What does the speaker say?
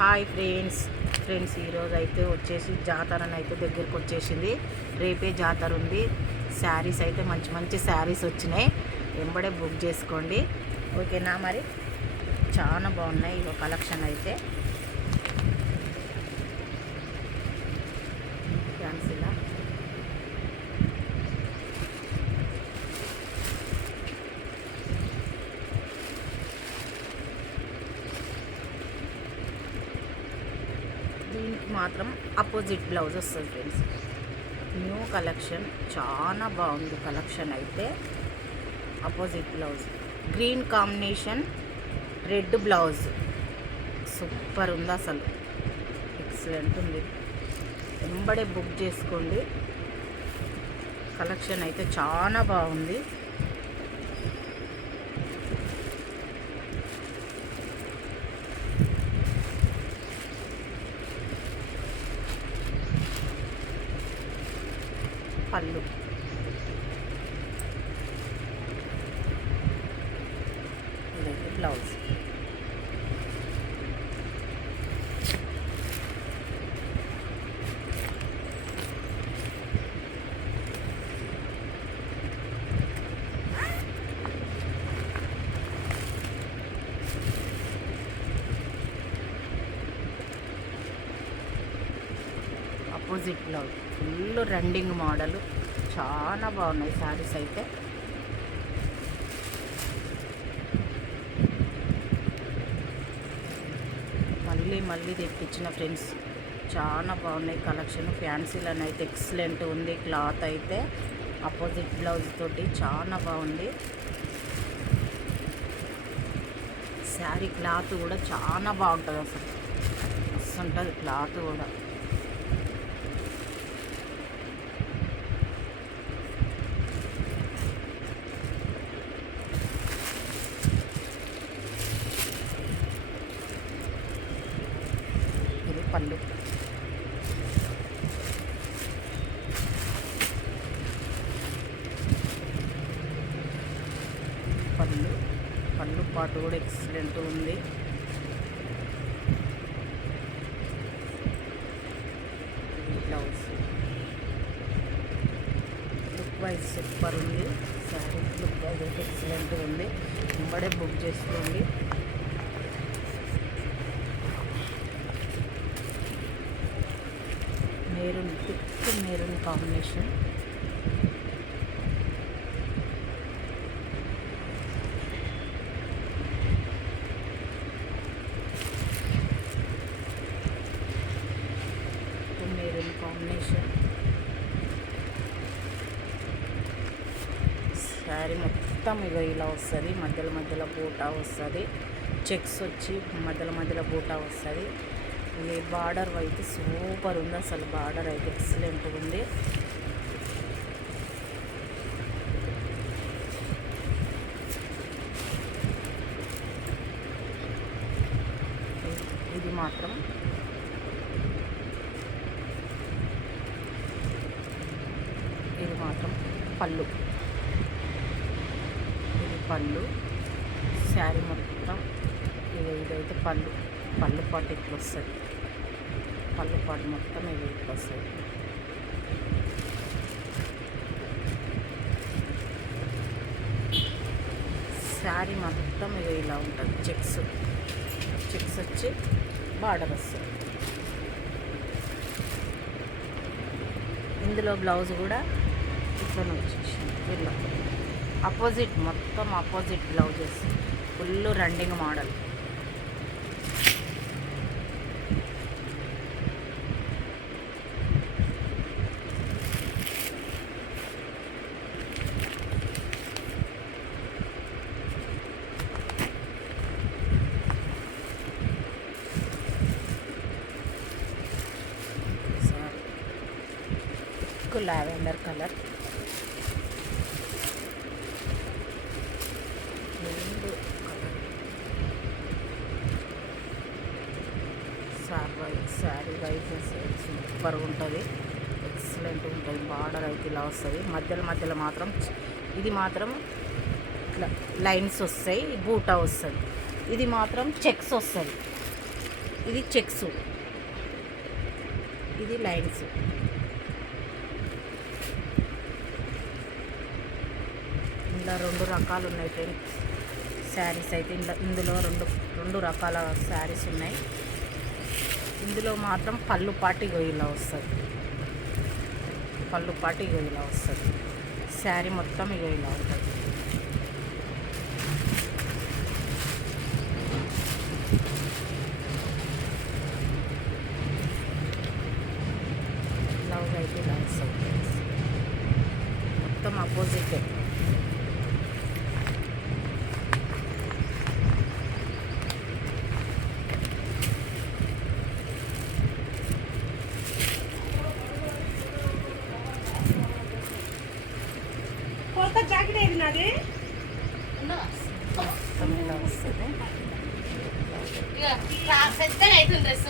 Hi friends ఈరోజు అయితే వచ్చేసి జాతర అయితే దగ్గరికి వచ్చేసింది. రేపే జాతర ఉంది. శారీస్ అయితే మంచి మంచి శారీస్ వచ్చినాయి. వెంబడే బుక్ చేసుకోండి, ఓకేనా? మరి చాలా బాగున్నాయి ఇగో కలెక్షన్ అయితే. ఫ్యాన్సీలా దీనికి మాత్రం అపోజిట్ బ్లౌజ్ వస్తుంది ఫ్రెండ్స్. న్యూ కలెక్షన్, చాలా బాగుంది కలెక్షన్ అయితే. Opposite blouse, green combination, red blouse, super ఉంది అసలు, ఎక్సలెంట్ ఉంది. వెంబడే బుక్ చేసుకోండి, కలెక్షన్ అయితే చాలా బాగుంది. పళ్ళు, ఇదైతే blouse. Opposite blouse, full running model, చాలా బాగున్నాయి శారీస్ అయితే. మళ్ళీ తెప్పించిన ఫ్రెండ్స్, చాలా బాగున్నాయి కలెక్షన్. ఫ్యాన్సీలను అయితే ఎక్సలెంట్ ఉంది. క్లాత్ అయితే అపోజిట్ బ్లౌజ్ తోటి చాలా బాగుంది. శారీ క్లాత్ కూడా చాలా బాగుంటుంది అసలు, మస్తు ఉంటుంది క్లాత్ కూడా. పళ్ళు, పళ్ళు పాటు కూడా ఎక్సలెంట్ ఉంది. బ్లౌజ్ లుక్ వైజ్ సూపర్ ఉంది. శారీ లుక్ వైజ్ అయితే ఎక్సలెంట్ ఉంది. వెంబడే బుక్ చేసుకోండి. Maroon combination, maroon combination. Sari మొత్తం ఇక ఇలా వస్తుంది, మధ్యలో బూటా వస్తుంది, చెక్స్ వచ్చి మధ్యలో బూటా వస్తుంది. ఇది బార్డర్ అయితే సూపర్ ఉంది అసలు, బార్డర్ అయితే ఎక్సలెంట్ ఉంది. ఇది మాత్రం పళ్ళు, ఇది పళ్ళు. శారీ మొత్తం ఇదైతే పళ్ళు పాటు ఇట్లా వస్తుంది. పళ్ళు పాటు మొత్తం ఇది ఇట్లా వస్తుంది. శారీ మొత్తం ఇది ఇలా ఉంటుంది. చెక్స్ వచ్చి బార్డర్ వస్తుంది. ఇందులో బ్లౌజ్ కూడా ఇట్లా వచ్చేసింది. ఇలా మొత్తం opposite blouses, full running model. Lavender colour, sari wise super ఉంటుంది, ఎక్సలెంట్ ఉంటుంది. బార్డర్ అయితే ఇలా వస్తుంది. మధ్యలో మాత్రం ఇది మాత్రం ఇట్లా లైన్స్ వస్తాయి, బూటా వస్తుంది. ఇది మాత్రం చెక్స్ వస్తుంది. ఇది చెక్స్, ఇది లైన్స్. ఇలా 2 రకాలు ఉన్నాయి ఫ్రెండ్స్ శారీస్ అయితే. ఇందులో రెండు రకాల శారీస్ ఉన్నాయి. ఇందులో మాత్రం పళ్ళు పాటు ఇలా వస్తుంది. పళ్ళు పాటు ఇలా వస్తుంది. శారీ మొత్తం ఇలా ఉంటుంది. బ్లౌజ్ అయితే ఇలా వస్తుంది. మొత్తం అపోజిట్. జాకెట్ ఏది నాది మొత్తం ఇలా వస్తుంది. పెద్ద అవుతుంది డ్రెస్